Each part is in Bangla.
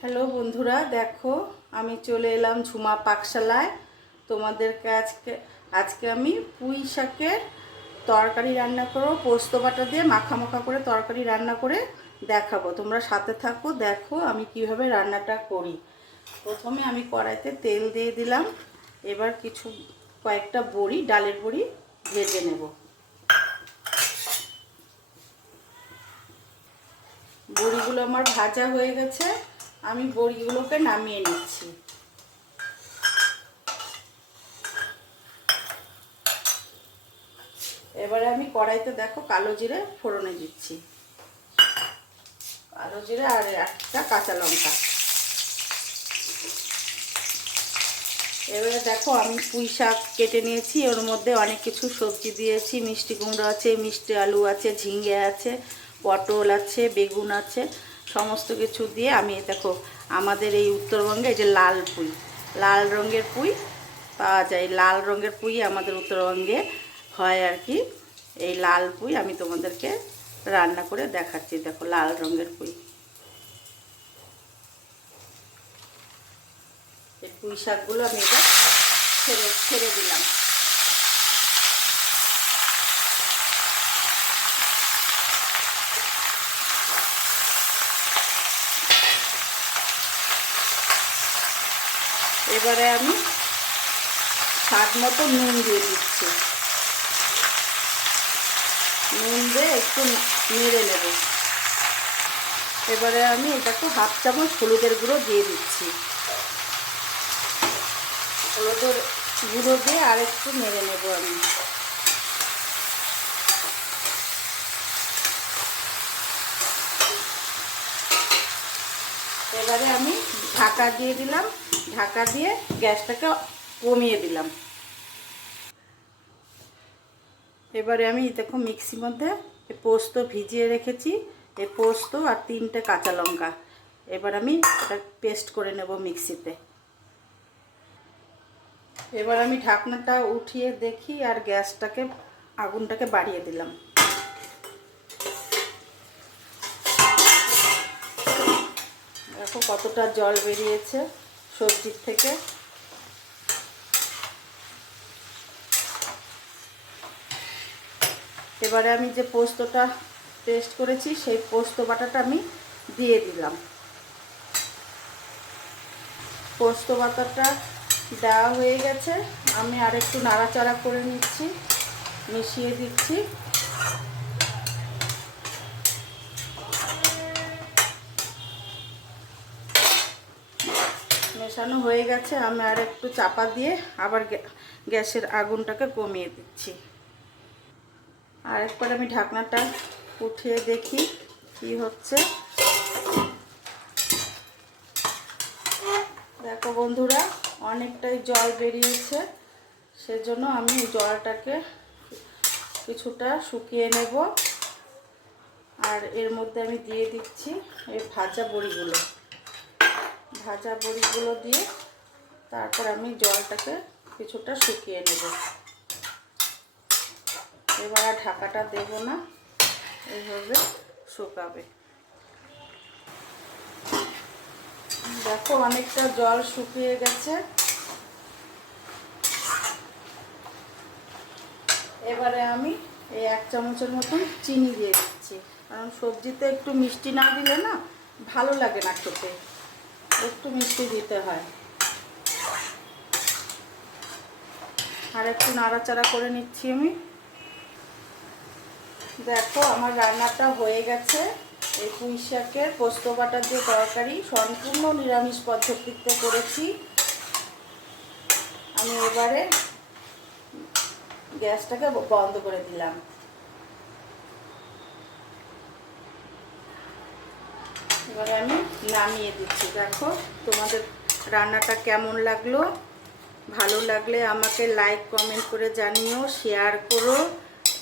হ্যালো বন্ধুরা, দেখো আমি চলে এলাম ঝুমা পাকশালায়। তোমাদেরকে আজকে আমি পুঁই শাকের তরকারি রান্না করব, পোস্ত বাটা দিয়ে মাখা মাখা করে তরকারি রান্না করে দেখাবো। তোমরা সাথে থাকো, দেখো আমি কিভাবে রান্নাটা করি। প্রথমে আমি কড়াইতে তেল দিয়ে দিলাম। এবার কয়েকটা বড়ি, ডালের বড়ি ভেজে নেব। বড়িগুলো আমার ভাজা হয়ে গেছে, আমি বড়িগুলোকে নামিয়ে নিচ্ছি। এবারে আমি কড়াইতে দেখো কালো জিরে ফোড়নে দিচ্ছি, কালো জিরে আর একটা কাঁচা লঙ্কা। এবারে দেখো আমি পুঁই শাক কেটে নিয়েছি, ওর মধ্যে অনেক কিছু সবজি দিয়েছি। মিষ্টি কুমড়ো আছে, মিষ্টি আলু আছে, ঝিঙে আছে, পটল আছে, বেগুন আছে, সমস্ত কিছু দিয়ে আমি দেখো আমাদের এই উত্তরবঙ্গে এই যে লাল রঙের পুঁই পাওয়া যায়, লাল রঙের পুঁই আমাদের উত্তরবঙ্গে হয় আর কি। এই লাল পুঁই আমি তোমাদেরকে রান্না করে দেখাচ্ছি। দেখো লাল রঙের পুঁই, এই পুঁই শাকগুলো আমি এটা ছেড়ে দিলাম। এবারে আমি স্বাদ মতো নুন দিয়ে দিচ্ছি, নুন দিয়ে একটু নেড়ে নেব। এবারে আমি এটাকে হাফ চামচ হলুদের গুঁড়ো দিয়ে দিচ্ছি, হলুদের গুঁড়ো দিয়ে আর একটু নেড়ে নেব আমি। এবারে আমি ঢাকা দিয়ে দিলাম, ঢাকা দিয়ে গ্যাসটাকে কমিয়ে দিলাম। এবারে আমি দেখো মিক্সির মধ্যে পোস্ত ভিজিয়ে রেখেছি, এই পোস্ত আর 3টে কাঁচা লঙ্কা, এবার আমি এটা পেস্ট করে নেব মিক্সিতে। এবার আমি ঢাকনাটা উঠিয়ে দেখি আর আগুনটাকে বাড়িয়ে দিলাম। দেখো কতটা জল বেরিয়েছে সবজির থেকে। এবারে আমি যে পোস্তটা পেস্ট করেছি সেই পোস্ত বাটাটা আমি দিয়ে দিলাম। পোস্ত বাটাটা দেওয়া হয়ে গেছে, আমি আরেকটু নাড়াচাড়া করে নিচ্ছি, মিশিয়ে দিচ্ছি। মেশানো হয়ে গেছে, আমি আর একটু চাপা দিয়ে আবার গ্যাসের আগুনটাকে কমিয়ে দিচ্ছি। আরেকবার আমি ঢাকনাটা উঠিয়ে দেখি কি হচ্ছে। দেখো বন্ধুরা, অনেকটাই জল বেরিয়েছে, সেজন্য আমি জলটাকে কিছুটা শুকিয়ে নেব। আর এর মধ্যে আমি দিয়ে দিচ্ছি এই ভাজা বড়িগুলো দিয়ে তারপর আমি জলটাকে কিছুটা শুকিয়ে নেব। এবার আর ঢাকাটা দেব না, এইভাবে শুকাবে। দেখো অনেকটা জল শুকিয়ে গেছে। এবারে আমি এই 1 চামচের মতন চিনি দিয়ে দিচ্ছি, কারণ সবজিতে একটু মিষ্টি না দিলে না ভালো লাগে না খেতে, একটু মিষ্টি দিতে হয়। আর একটু নাড়াচাড়া করে নিচ্ছি আমি। দেখো আমার রান্নাটা হয়ে গেছে। এই পুঁই শাকের পোস্ত বাটা দিয়ে তরকারি সম্পূর্ণ নিরামিষ পদ্ধতিতে করেছি আমি। এবারে গ্যাসটাকে বন্ধ করে দিলাম। এবারে আমি নামিয়ে দিচ্ছি। দেখো তোমাদের রান্নাটা কেমন লাগলো, ভালো লাগলে আমাকে লাইক কমেন্ট করে জানিও, শেয়ার করো।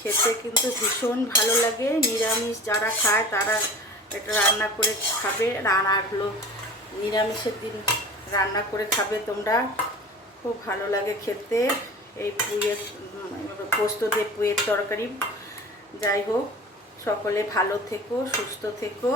খেতে কিন্তু ভীষণ ভালো লাগে, নিরামিষ যারা খায় তারা এটা রান্না করে খাবে। নিরামিষের দিন রান্না করে খাবে তোমরা, খুব ভালো লাগে খেতে। এই পোস্ত দিয়ে পুঁইয়ের তরকারি। যাই হোক, সকলে ভালো থেকো, সুস্থ থেকো।